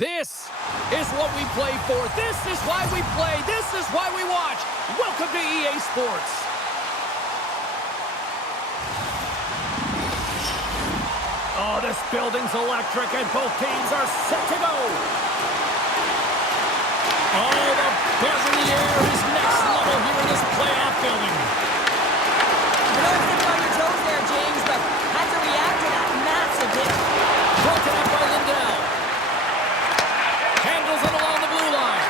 This is what we play for. This is why we play. This is why we watch. Welcome to EA Sports. Oh, this building's electric and both teams are set to go. Oh, the buzz in the air is next level here in this playoff building. I know it's sitting on your toes there, James, but had to react to that massive hit. Broken up by Lindell. Handles it along the blue line.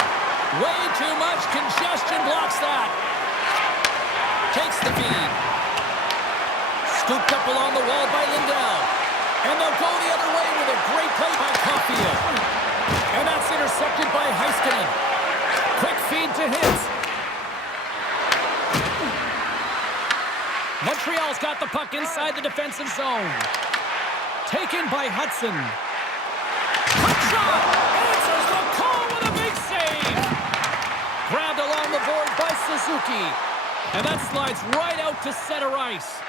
Way too much congestion blocks that. Takes the feed. Scooped up along the wall by Lindell. And they'll go the other way with a great play by Caulfield. And that's intercepted by Heiskanen. Quick feed to Hintz. Montreal's got the puck inside the defensive zone. Taken by Hudson. Quick shot! Answers the call with a big save! Grabbed along the board by Suzuki. And that slides right out to center ice.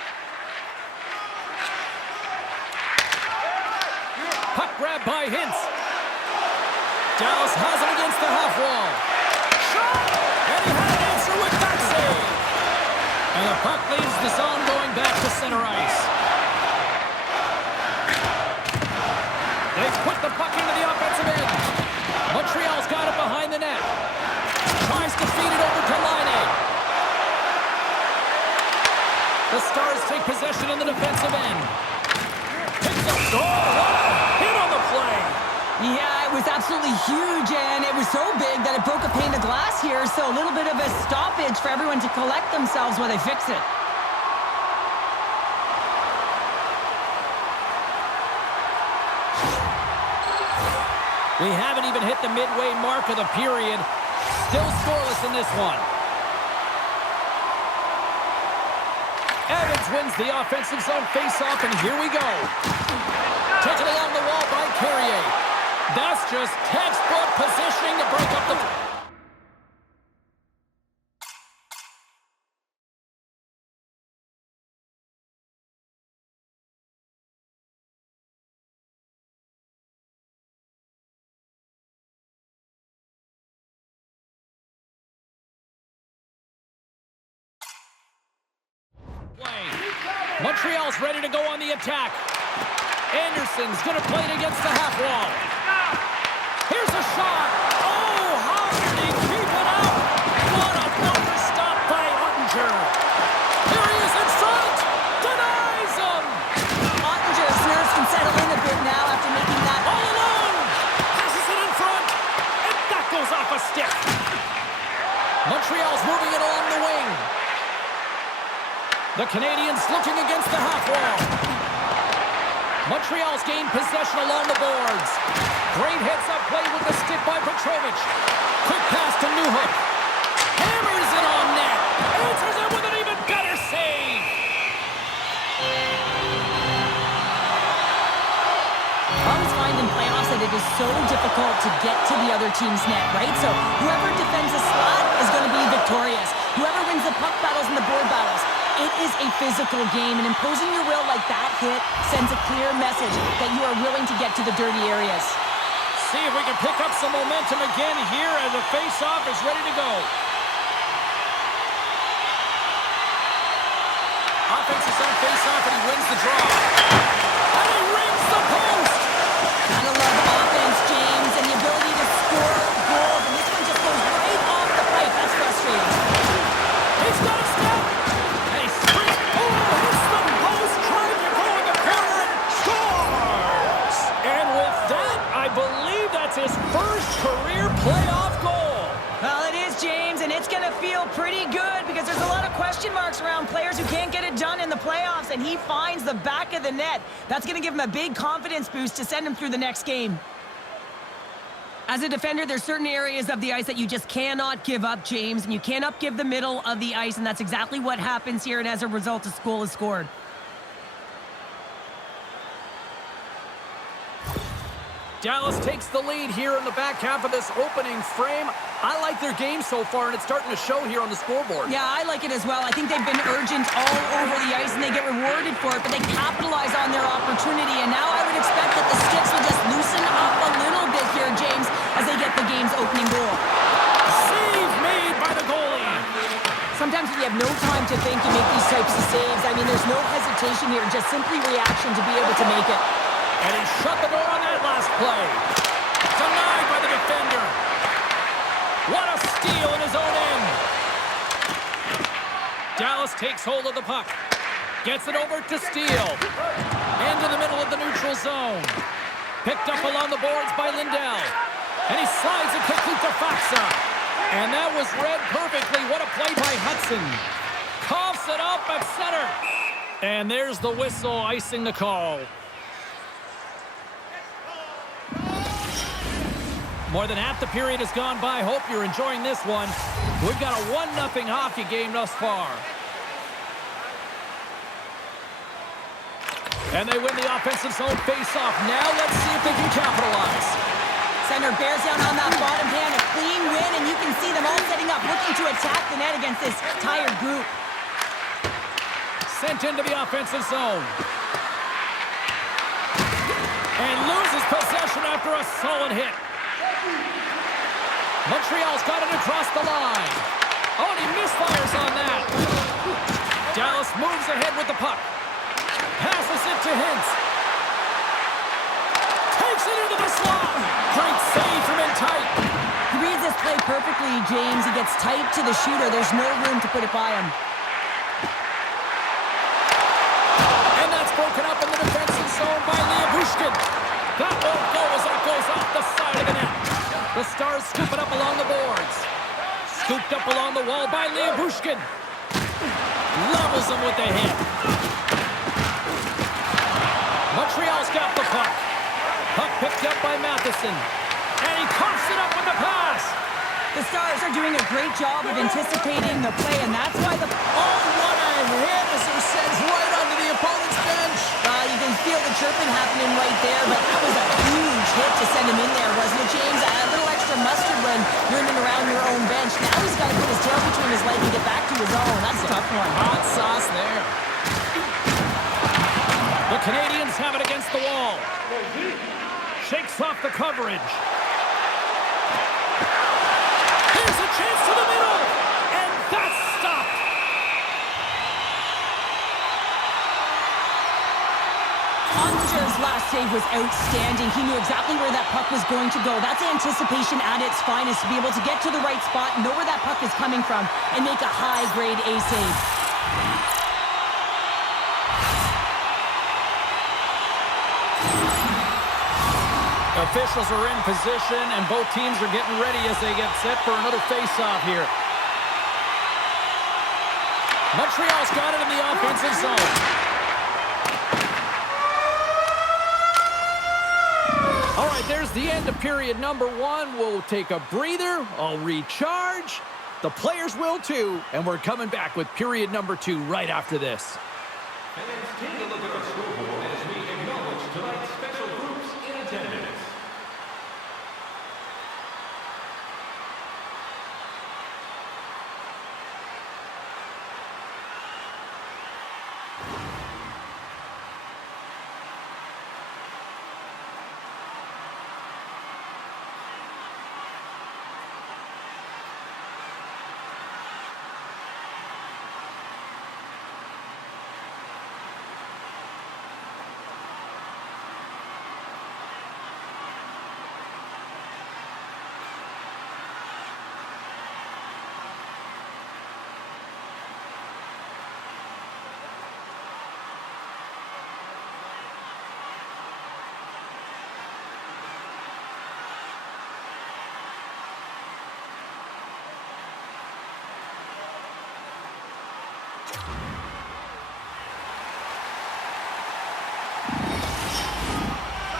Puck grab by Hintz. Dallas has it against the half wall. Shot! And he had an answer with that save. And the puck leaves the zone going back to center ice. They've put the puck into the offensive end. Montreal's got it behind the net. Tries to feed it over to Laine. The Stars take possession in the defensive end. Picks up. Oh, what a hit on the play. Yeah, it was absolutely huge, and it was so big that it broke a pane of glass here, so a little bit of a stoppage for everyone to collect themselves while they fix it. We haven't even hit the midway mark of the period. Still scoreless in this one. Evans wins the offensive zone faceoff, and here we go. Taken along the wall by Carrier. That's just textbook positioning to break up the... Montreal's ready to go on the attack. Anderson's going to play it against the half wall. Here's a shot. Oh, how did he keep it out? What a blocker stop by Ottinger. Here he is in front. Denies him. Ottinger's nerves can settle in a bit now after making that. All alone. Passes it in front. And that goes off a stick. Montreal's moving it along the wing. The Canadiens looking against the half wall. Montreal's gained possession along the boards. Great heads-up play with the stick by Petrovic. Quick pass to Newhook. Hammers it on net. Answers it with an even better save. I always find in playoffs that it is so difficult to get to the other team's net, right? So whoever defends a slot is going to be victorious. Whoever wins the puck battles and the board battles. It is a physical game, and imposing your will like that hit sends a clear message that you are willing to get to the dirty areas. See if we can pick up some momentum again here as the face-off is ready to go. Offense is on face-off, and he wins the draw. And he rings the post! Gotta love offense, James, and the ability to score goals, and this one just goes right off the pipe. That's frustrating. He's got a step! His first career playoff goal. Well, it is, James, and it's going to feel pretty good because there's a lot of question marks around players who can't get it done in the playoffs, and he finds the back of the net. That's going to give him a big confidence boost to send him through the next game. As a defender, there's certain areas of the ice that you just cannot give up, James, and you cannot give the middle of the ice, and that's exactly what happens here, and as a result, a goal is scored. Dallas takes the lead here in the back half of this opening frame. I like their game so far, and it's starting to show here on the scoreboard. Yeah, I like it as well. I think they've been urgent all over the ice, and they get rewarded for it, but they capitalize on their opportunity, and now I would expect that the sticks will just loosen up a little bit here, James. to think and make these types of saves. I mean, there's no hesitation here, just simply reaction to be able to make it. And he shut the door on that last play. Denied by the defender. What a steal in his own end. Dallas takes hold of the puck. Gets it over to Steele. Into the middle of the neutral zone. Picked up along the boards by Lindell. And he slides it quickly to Faksa. And that was read perfectly. What a play by Hudson. Coughs it up at center. And there's the whistle icing the call. More than half the period has gone by. Hope you're enjoying this one. We've got a 1-0 hockey game thus far. And they win the offensive zone face-off. Now let's see if they can capitalize. Center bears down on that bottom hand. A clean win, and you can see them all setting up, looking to attack the net against this tired group. Sent into the offensive zone. And loses possession after a solid hit. Montreal's got it across the line. Oh, and he misfires on that. Dallas moves ahead with the puck. Passes it to Hintz. Takes it into the slot. Great save from in tight. He reads this play perfectly, James. He gets tight to the shooter. There's no room to put it by him. And that's broken up in the defensive zone by Liabushkin. That won't go as that goes off the side of the net. The Stars scoop it up along the boards. Scooped up along the wall by Liabushkin. Levels him with the hit. Montreal's got the puck. Puck picked up by Matheson. And he coughs it up with the pass. The Stars are doing a great job of anticipating the play, and that's why the... Oh, what a hit as it sends right onto the opponent's bench. You can feel the chirping happening right there, but that was a huge hit to send him in there, wasn't it, James? A little extra mustard when you're in and around your own bench. Now he's got to put his tail between his legs and get back to his own. That's a tough one. Hot sauce there. The Canadiens have it against the wall. Shakes off the coverage. Here's a chance to the middle. And that's stopped. Ottinger's last save was outstanding. He knew exactly where that puck was going to go. That's anticipation at its finest, to be able to get to the right spot, know where that puck is coming from, and make a high-grade A save. Officials are in position, and both teams are getting ready as they get set for another face-off here. Montreal's got it in the offensive zone. All right, there's the end of period number 1. We'll take a breather. I'll recharge. The players will too, and we're coming back with period number 2 right after this. And take a look at our scoreboard as we acknowledge tonight's special groups in attendance.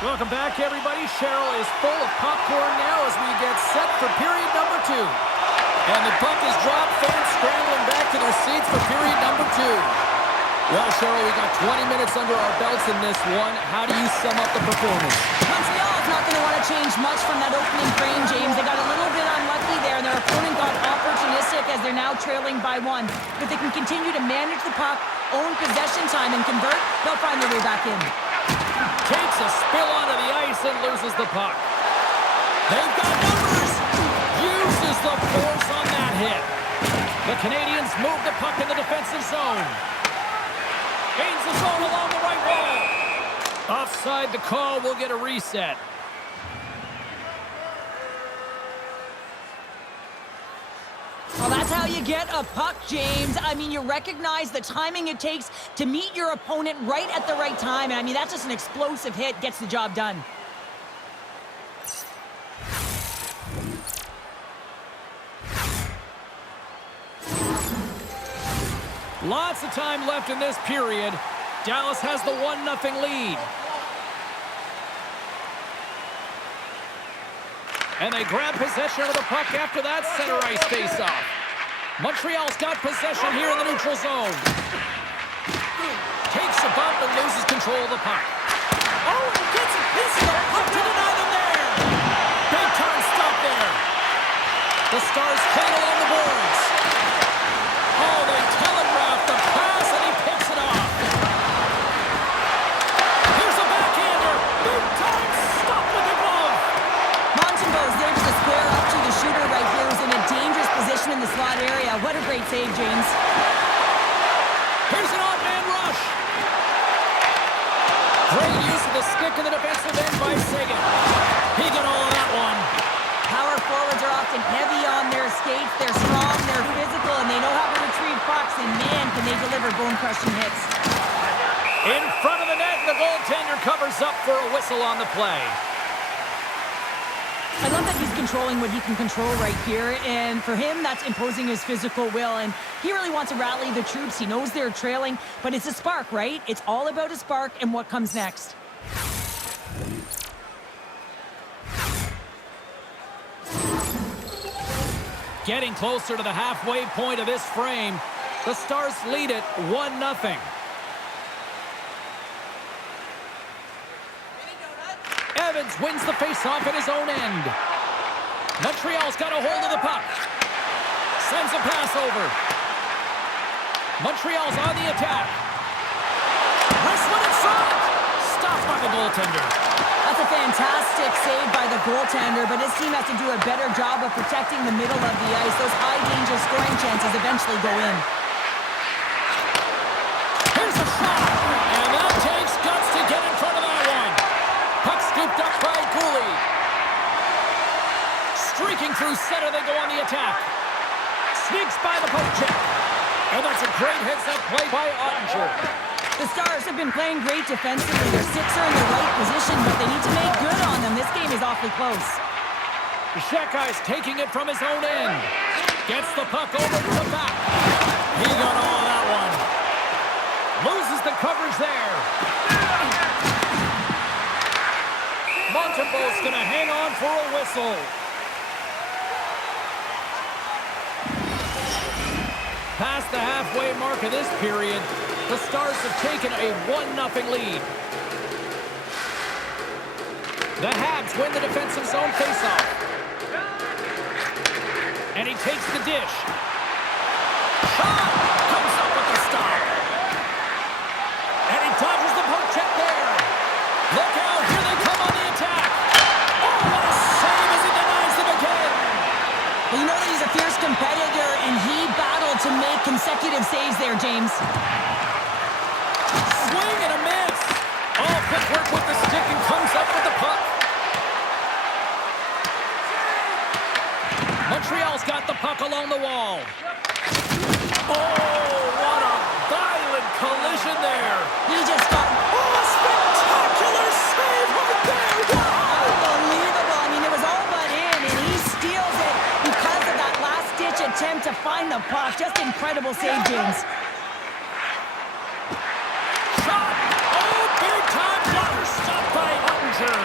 Welcome back, everybody. Cheryl is full of popcorn now as we get set for period number 2. And the puck is dropped, fans scrambling back to their seats for period number 2. Well, Cheryl, we got 20 minutes under our belts in this one. How do you sum up the performance? Montreal is not going to want to change much from that opening frame, James. They got a little bit unlucky there, and their opponent got opportunistic as they're now trailing by 1. If they can continue to manage the puck, own possession time, and convert, they'll find their way back in. Takes a spill onto the ice and loses the puck. They've got numbers. Uses the force on that hit. The Canadiens move the puck in the defensive zone. Gains the zone along the right wall. Offside the call. Will get a reset. Well, that's how you get a puck, James. I mean, you recognize the timing it takes to meet your opponent right at the right time. And I mean, that's just an explosive hit. Gets the job done. Lots of time left in this period. Dallas has the 1-0 lead. And they grab possession of the puck after that center ice face-off. Montreal's got possession here in the neutral zone. Takes a bump and loses control of the puck. Oh, and gets a piece of the puck to deny them there. Big time stop there. The Stars clean along the boards. Oh, they telegraph the pass and he picks it off. Here's a backhander. Big time stop with the glove. Montembeau's there to square up to the shooter right here, who's in a dangerous position in the slot area. What a great save, James. Here's an odd-man rush. Great use of the stick in the defensive end by Seguin. He got all of that one. Power forwards are often heavy on their skates. They're strong, they're physical, and they know how to retrieve pucks. And man, can they deliver bone-crushing hits. In front of the net, the goaltender covers up for a whistle on the play. I love that he's controlling what he can control right here, and for him, that's imposing his physical will, and he really wants to rally the troops. He knows they're trailing, but it's a spark, right? It's all about a spark and what comes next. Getting closer to the halfway point of this frame, the Stars lead it 1-0. Evans wins the faceoff at his own end. Montreal's got a hold of the puck. Sends a pass over. Montreal's on the attack. Wrestling in front. Stopped by the goaltender. That's a fantastic save by the goaltender, but his team has to do a better job of protecting the middle of the ice. Those high-danger scoring chances eventually go in. Here's a shot, and that takes guts to get in front of that one. Puck scooped up by Cooley. Streaking through center, they go on the attack. Sneaks by the poke check. And that's a great heads-up play by Ottinger. The Stars have been playing great defensively. Their sticks are in the right position, but they need to make good on them. This game is awfully close. Shekai's taking it from his own end. Gets the puck over to the back. He got all of that one. Loses the coverage there. Montembeau's going to hang on for a whistle. Past the halfway mark of this period, the Stars have taken a 1-0 lead. The Habs win the defensive zone faceoff. And he takes the dish. Shot! Comes up with the stop. And he dodges the poke check there. Look out, here they come on the attack. Oh, what a save as he denies them again. Well, you know that he's a fierce competitor, and he battled to make consecutive saves there, James. Swing and a miss. Oh, good work with the stick and comes up with the puck. Montreal's got the puck along the wall. Oh, what a violent collision there. He just got... Oh, a spectacular save right there. Wow. Unbelievable. I mean, it was all but in, and he steals it because of that last-ditch attempt to find the puck. Just incredible save, James. Shot. Oh, big time blocker stopped by Ottinger.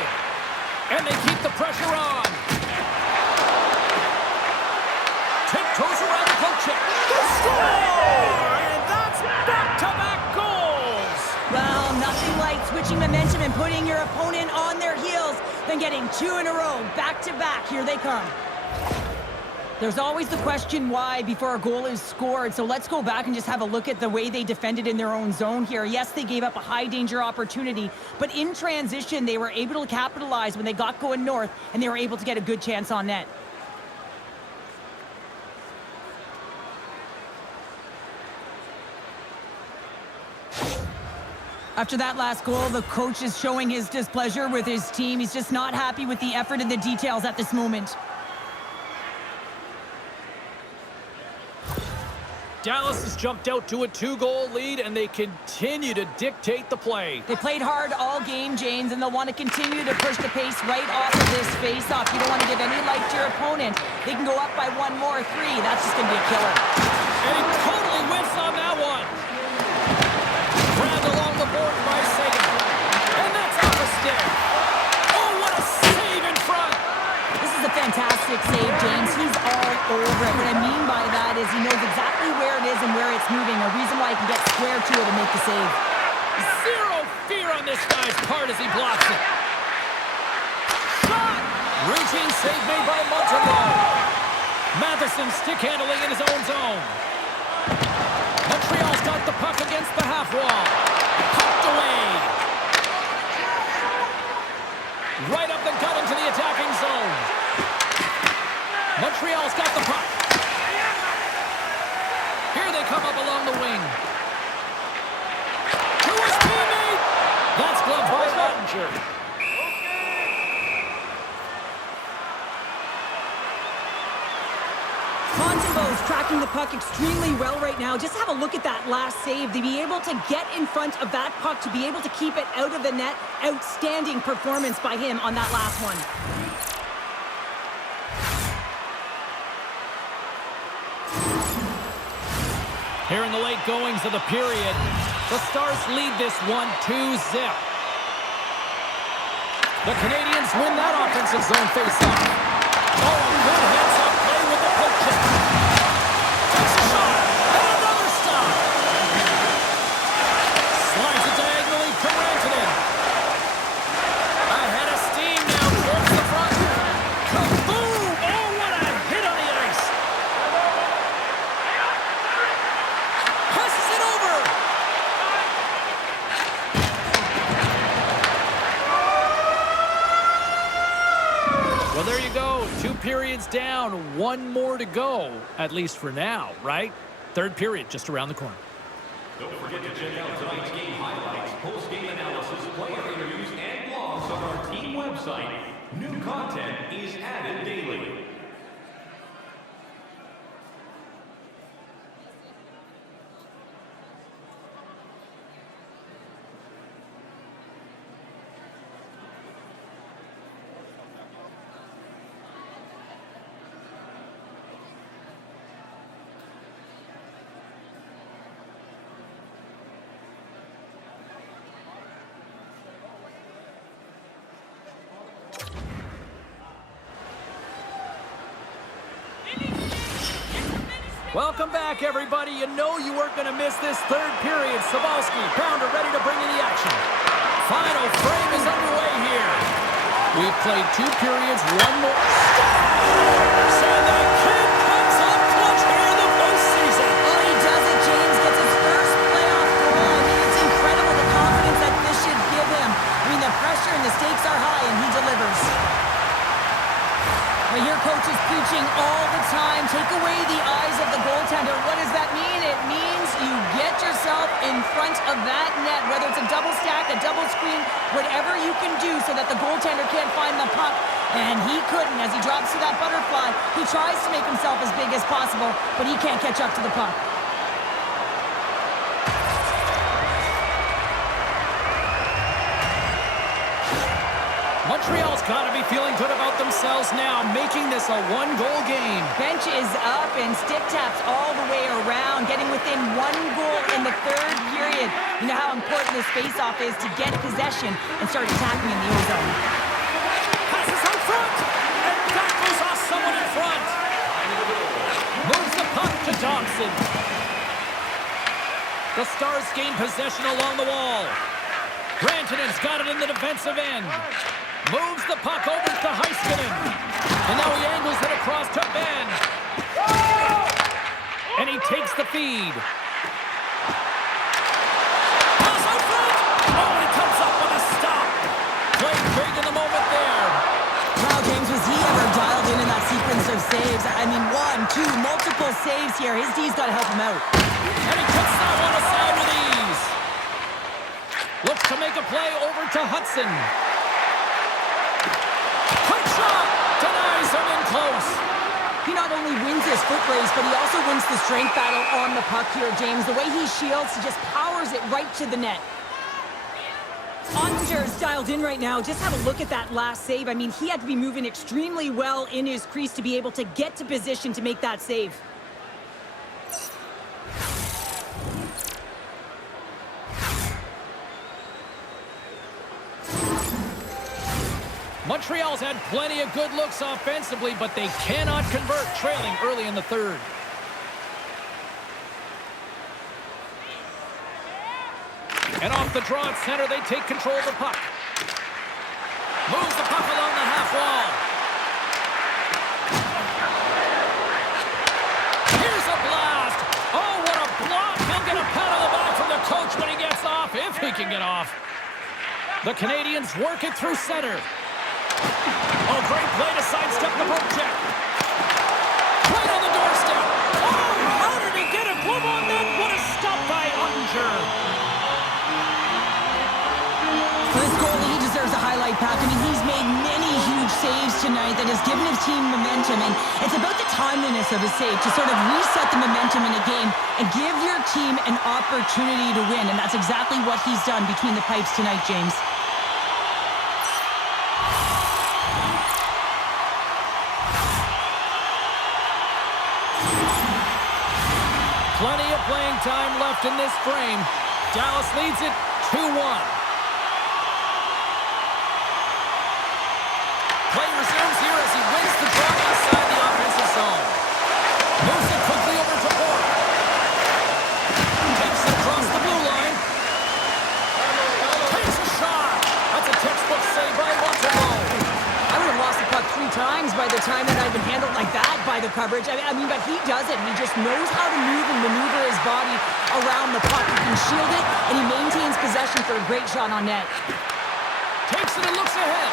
And they keep the pressure on. Tiptoes around the poke check. The score! And that's back-to-back goals. Well, nothing like switching momentum and putting your opponent on their heels than getting two in a row, back-to-back. Here they come. There's always the question why before a goal is scored, so let's go back and just have a look at the way they defended in their own zone here. Yes, they gave up a high-danger opportunity, but in transition, they were able to capitalize when they got going north, and they were able to get a good chance on net. After that last goal, the coach is showing his displeasure with his team. He's just not happy with the effort and the details at this moment. Dallas has jumped out to a 2-goal lead, and they continue to dictate the play. They played hard all game, James, and they'll want to continue to push the pace right off of this face-off. You don't want to give any life to your opponent. They can go up by one more, 3. That's just going to be a killer. And he totally whiffs on that one. Grabbed along the board by Sagan. And that's off a stick. Oh, what a save in front. This is a fantastic save, James. He's all over it. What I mean by that is he knows exactly where it is and where it's moving. A reason why he can get square to it and make the save. Zero fear on this guy's part as he blocks it. Shot! Routine save made by Montreal. Matheson stick handling in his own zone. Montreal's got the puck against the half wall. Pucked away. Right up the gut into the attacking zone. Montreal's got the puck. Here they come up along the wing. To his teammate. That's gloved by Ottinger. Montembeau's tracking the puck extremely well right now. Just have a look at that last save. To be able to get in front of that puck, to be able to keep it out of the net, outstanding performance by him on that last one. Here in the late goings of the period, the Stars lead this one 2-0. The Canadiens win that offensive zone faceoff. Oh, a good heads-up play with the poke check. Takes a shot, and another stop. Slides it diagonally to Rantanen. Ahead of steam now towards the front. Kaboom! Oh, what a hit on the ice. Passes it over. Well, there you go. 2 periods down, 1 more to go, at least for now, right? Third period just around the corner. Don't forget to check out tonight's game highlights, post-game analysis, player interviews, and blogs on our team website. New content is added daily. Welcome back, everybody. You know you weren't going to miss this third period. Sabalski, Pounder ready to bring you the action. Final frame is underway here. We've played 2 periods, 1 more. So the kid comes up clutch here in the postseason. Oh, he does it, James. Gets his first playoff goal. I mean, it's incredible the confidence that this should give him. I mean, the pressure and the stakes are high, and he delivers. I hear coaches preaching all the time, take away the eyes of the goaltender. What does that mean? It means you get yourself in front of that net, whether it's a double stack, a double screen, whatever you can do so that the goaltender can't find the puck. And he couldn't. As he drops to that butterfly, he tries to make himself as big as possible, but he can't catch up to the puck. Montreal's got to be feeling good about themselves now, making this a 1-goal game. Bench is up and stick taps all the way around, getting within 1 goal in the third period. You know how important this faceoff is to get possession and start attacking in the O-zone. Passes out front, and that goes off someone in front. Moves the puck to Dobson. The Stars gain possession along the wall. Rantanen's got it in the defensive end. Moves the puck over to Heiskanen. And now he angles it across to Ben. And he takes the feed. Pass out front. Oh, and he comes up with a stop. Played big in the moment there. Wow, James, was he ever dialed in that sequence of saves? I mean, 1, 2, multiple saves here. His D's got to help him out. And he cuts that one aside with ease. Looks to make a play over to Hudson. Quick shot! Denies him in close. He not only wins his foot race, but he also wins the strength battle on the puck here, James. The way he shields, he just powers it right to the net. Ottinger's dialed in right now. Just have a look at that last save. I mean, he had to be moving extremely well in his crease to be able to get to position to make that save. Montreal's had plenty of good looks offensively, but they cannot convert, trailing early in the third. And off the draw at center, they take control of the puck. Moves the puck along the half wall. Here's a blast. Oh, what a block. He'll get a pat on the back from the coach when he gets off, if he can get off. The Canadiens work it through center. Oh, great play to sidestep the poke check. Right on the doorstep. Oh, how did he get it? Glove on net. What a stop by Ottinger. For this goalie, he deserves a highlight, Pat. I mean, he's made many huge saves tonight that has given his team momentum, and it's about the timeliness of his save to sort of reset the momentum in a game and give your team an opportunity to win, and that's exactly what he's done between the pipes tonight, James. Plenty of playing time left in this frame. Dallas leads it 2-1. Play resumes here as he wins the draw inside the offensive zone. Moves it quickly over to Bork. Takes it across the blue line. Takes a shot. That's a textbook save by Montreal. I would have lost the puck 3 times by the time that I'd been handled like that by the coverage. I mean, but he does it. He just knows how to move and maneuver his body around the puck. He can shield it, and he maintains possession for a great shot on net. Takes it and looks ahead.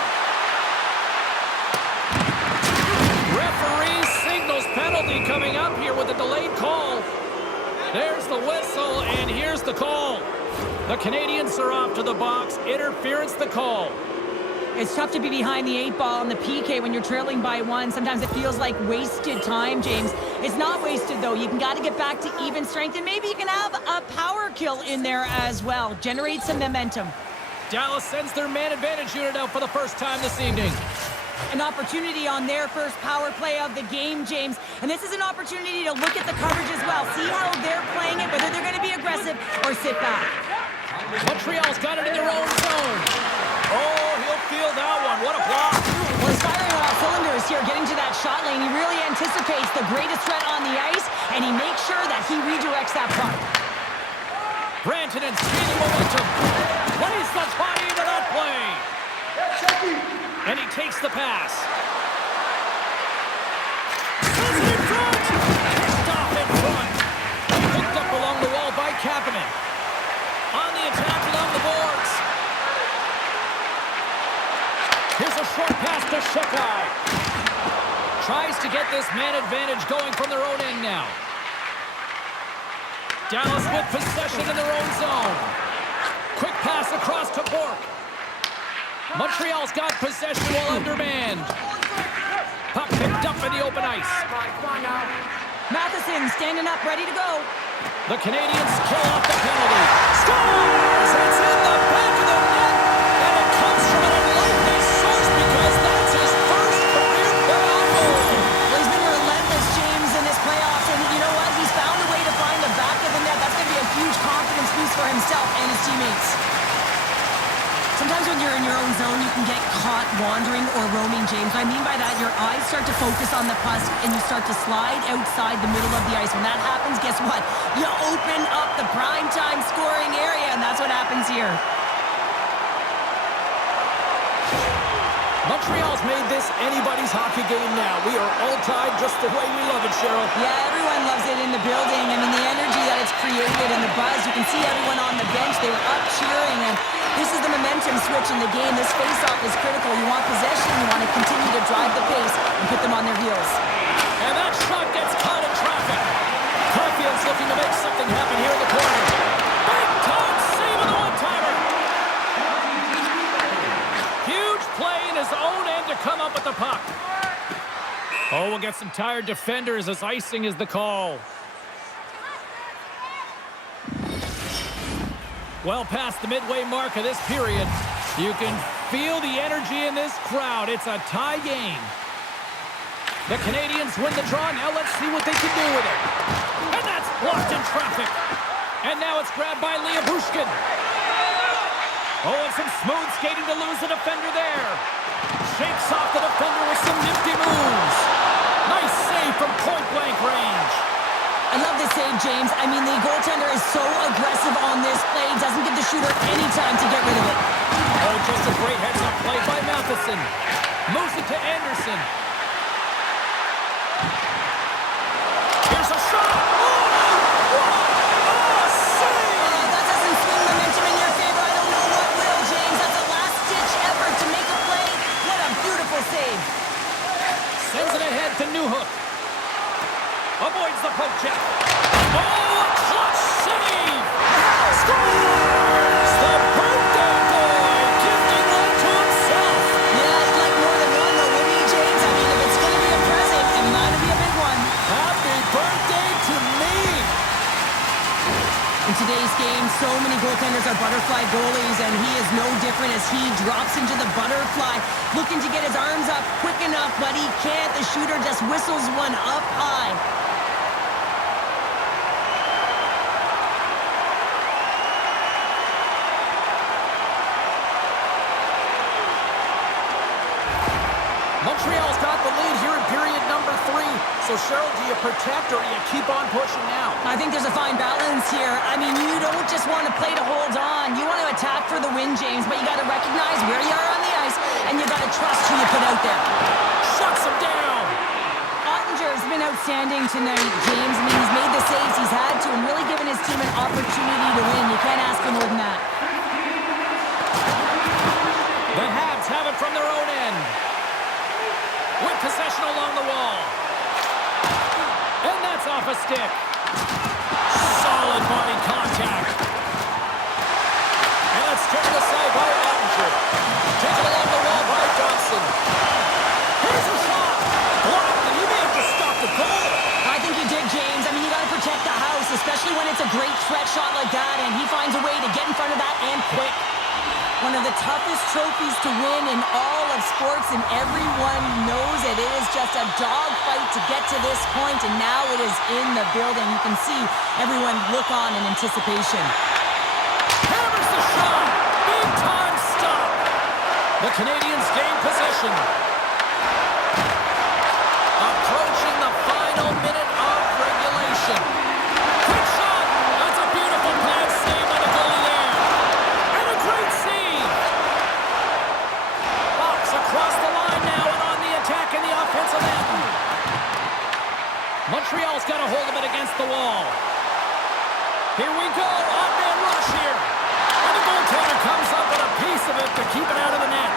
Referee signals penalty coming up here with a delayed call. There's the whistle, and here's the call. The Canadiens are off to the box. Interference the call. It's tough to be behind the 8 ball on the PK when you're trailing by 1. Sometimes it feels like wasted time, James. It's not wasted, though. You got to get back to even strength, and maybe you can have a power kill in there as well. Generate some momentum. Dallas sends their man advantage unit out for the first time this evening. An opportunity on their first power play of the game, James. And this is an opportunity to look at the coverage as well. See how they're playing it, whether they're going to be aggressive or sit back. Montreal's got it in their own zone. Oh, he'll feel that one. What a block. Well, he's firing on all cylinders here, getting to that shot lane. He really anticipates the greatest threat on the ice, and he makes sure that he redirects that puck. Rantanen speeding momentum. Plays the body into that play. And he takes the pass. Sends it in front. Stop in front. Picked up along the wall by Kapanen. On the attack along the boards. Here's a short pass to Shekai. Tries to get this man advantage going from their own end now. Dallas with possession in their own zone. Quick pass across to Bork. Montreal's got possession while undermanned. Puck picked up in the open ice. Matheson standing up, ready to go. The Canadiens kill off the penalty. Scores! It's in the back of the net, and it comes from an unlikely source because that's his first career playoff goal. Well, he's been relentless, James, in this playoffs, and you know what? He's found a way to find the back of the net. That's going to be a huge confidence boost for himself and his teammates. Sometimes when you're in your own zone, you can get caught wandering or roaming, James. I mean by that, your eyes start to focus on the puck and you start to slide outside the middle of the ice. When that happens, guess what? You open up the primetime scoring area, and that's what happens here. Montreal's made this anybody's hockey game now. We are all tied just the way we love it, Cheryl. Yeah, everyone loves it in the building. I mean, the energy that it's created and the buzz. You can see everyone on the bench. They were up cheering, and this is the momentum switch in the game. This face-off is critical. You want possession. You want to continue to drive the pace and put them on their heels. And that shot gets caught in traffic. Caulfield's looking to make something happen here in the corner. Big time save of the one-timer. the puck. Oh, we'll get some tired defenders as icing is the call. Well past the midway mark of this period. You can feel the energy in this crowd. It's a tie game. The Canadiens win the draw. Now let's see what they can do with it. And that's blocked in traffic. And now it's grabbed by Bushkin. Oh, and some smooth skating to lose the defender there. Shakes off the defender with some nifty moves. Nice save from point-blank range. I love this save, James. I mean, the goaltender is so aggressive on this play. Doesn't give the shooter any time to get rid of it. Oh, just a great heads-up play by Matheson. Moves it to Anderson. Here's a shot. Oh, what a save! That doesn't swing momentum in your favor. I don't know what will, James. That's a last-ditch effort to make a play. What a beautiful save. Sends it ahead to Newhook. Avoids the poke check. Oh, a clutch save! Scores! The birthday boy gifting one to himself. Yeah, I'd like more than one, though, wouldn't you, James? I mean, if it's going to be a present, it might be a big one. Happy birthday to me! In today's game, so many goaltenders are butterfly goalies, and he is no different as he drops into the butterfly, looking to get his arms up quick enough, but he can't. The shooter just whistles one up high. Montreal's got the lead here in period number 3. So, Cheryl, do you protect or do you keep on pushing now? I think there's a fine balance here. I mean, you don't just want to play to hold on. You want to attack for the win, James, but you got to recognize where you are on the ice, and you got to trust who you put out there. Shuts him down! Ottinger's been outstanding tonight, James. I mean, he's made the saves he's had to and really given his team an opportunity to win. You can't ask for more than that. The Habs have it from their own end. With possession along the wall. And that's off a stick. Solid body contact. And it's turned aside by Ottinger. Taken along the wall by Johnson. Here's a shot. Blocked, and he may have to stop the goal. I think you did, James. I mean, you got to protect the house, especially when it's a great threat shot like that, and he finds a way to get in front of that and quick. One of the toughest trophies to win in all of sports, and everyone knows it. It is just a dogfight to get to this point, and now it is in the building. You can see everyone look on in anticipation. Hammers the shot. Big time stop. The Canadiens gain possession. Approaching the final minute of regulation. Quick shot. That's a beautiful pass save by the goalie there. And a great save. Box across the line now and on the attack in the offensive end. Montreal's got a hold of it against the wall. Here we go. Odd-man rush here. And the goaltender comes up with a piece of it to keep it out of the net.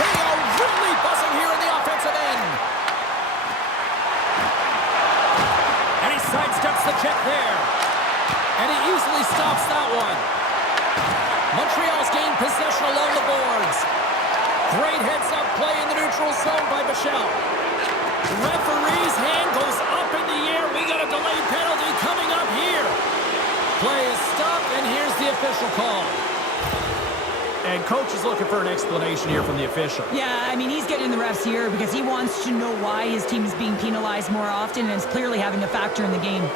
They are really buzzing here in the offensive end. And he sidesteps the check there. And he easily stops that one. Montreal's gained possession along the boards. Great heads-up play in the neutral zone by Michel. Referee's hand goes up in the air. We got a delayed penalty coming up here. Play is stopped, and here's the official call. And coach is looking for an explanation here from the official. Yeah, I mean, he's getting the refs here because he wants to know why his team is being penalized more often, and it's clearly having a factor in the game.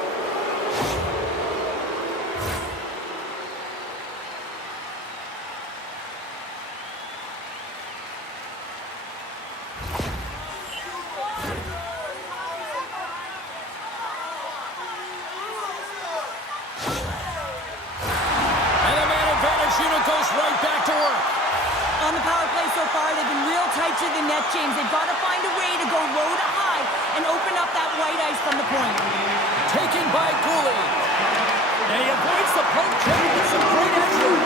Goes right back to work. On the power play so far, they've been real tight to the net, James. They've got to find a way to go low to high and open up that white ice from the point. Taken by Cooley. And he avoids the poke check with some great entry.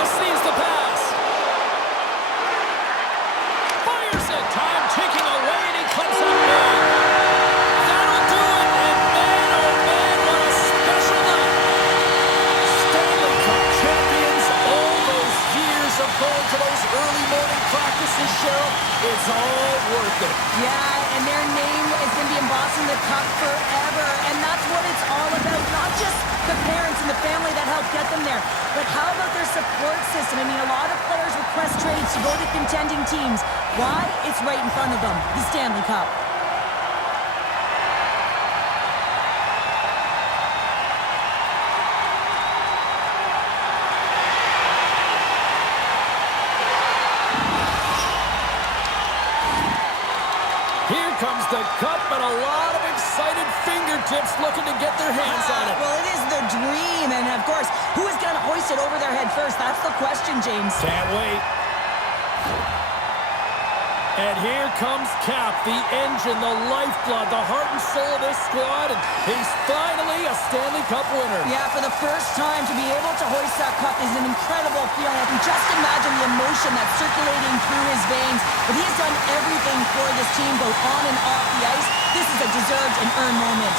Receives the pass. Fires it. Time ticking away, and he comes up big. That'll do it. And man, oh man, what a special night. Stanley Cup champions, all those years of going to those early morning practices Cheryl, it's all worth it. Yeah, and their name is going to be embossed in the cup forever, and that's what it's all about. Not just the parents and the family that helped get them there, but how about their support system? I mean, a lot of players request trades to go to contending teams. Why? It's right in front of them, the Stanley Cup. Here comes the cup, and a lot of excited fingertips looking to get their hands on it. Well, it is the dream, and of course, who is going to hoist it over their head first? That's the question, James. Can't wait. And here comes Cap, the engine, the lifeblood, the heart and soul of this squad, and he's finally a Stanley Cup winner. Yeah, for the first time to be able to hoist that cup is an incredible feeling. I can just imagine the emotion that's circulating through his veins. But he has done everything for this team, both on and off the ice. This is a deserved and earned moment.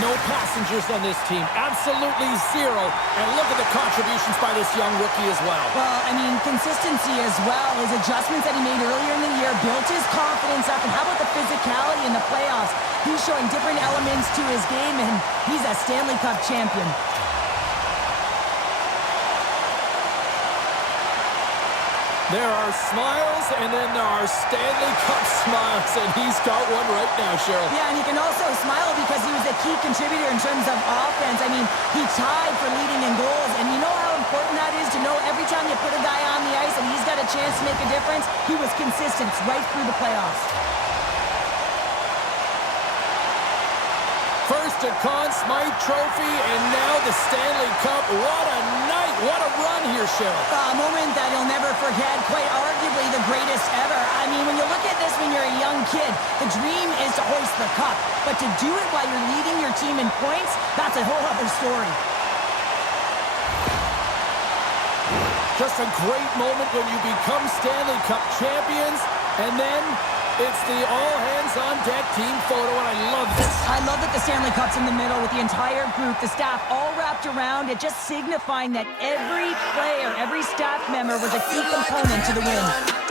No passengers on this team. Absolutely zero. And look at the contributions by this young rookie as well. Well, I mean, consistency as well. His adjustments that he made earlier in the year built his confidence up. And how about the physicality in the playoffs? He's showing different elements to his game, and he's a Stanley Cup champion. There are smiles, and then there are Stanley Cup smiles, and he's got one right now, Cheryl. Yeah, and he can also smile because he was a key contributor in terms of offense. I mean, he tied for leading in goals, and you know how important that is to know every time you put a guy on the ice and he's got a chance to make a difference? He was consistent right through the playoffs. First a Conn Smythe Trophy, and now the Stanley Cup. What a night, what a run here, Cheryl. A moment that he'll never forget, quite arguably the greatest ever. I mean, when you look at this when you're a young kid, the dream is to hoist the cup. But to do it while you're leading your team in points, that's a whole other story. Just a great moment when you become Stanley Cup champions, and then it's the all-hands-on-deck team photo, and I love this. I love that the Stanley Cup's in the middle with the entire group, the staff all wrapped around it, just signifying that every player, every staff member was a key component to the win.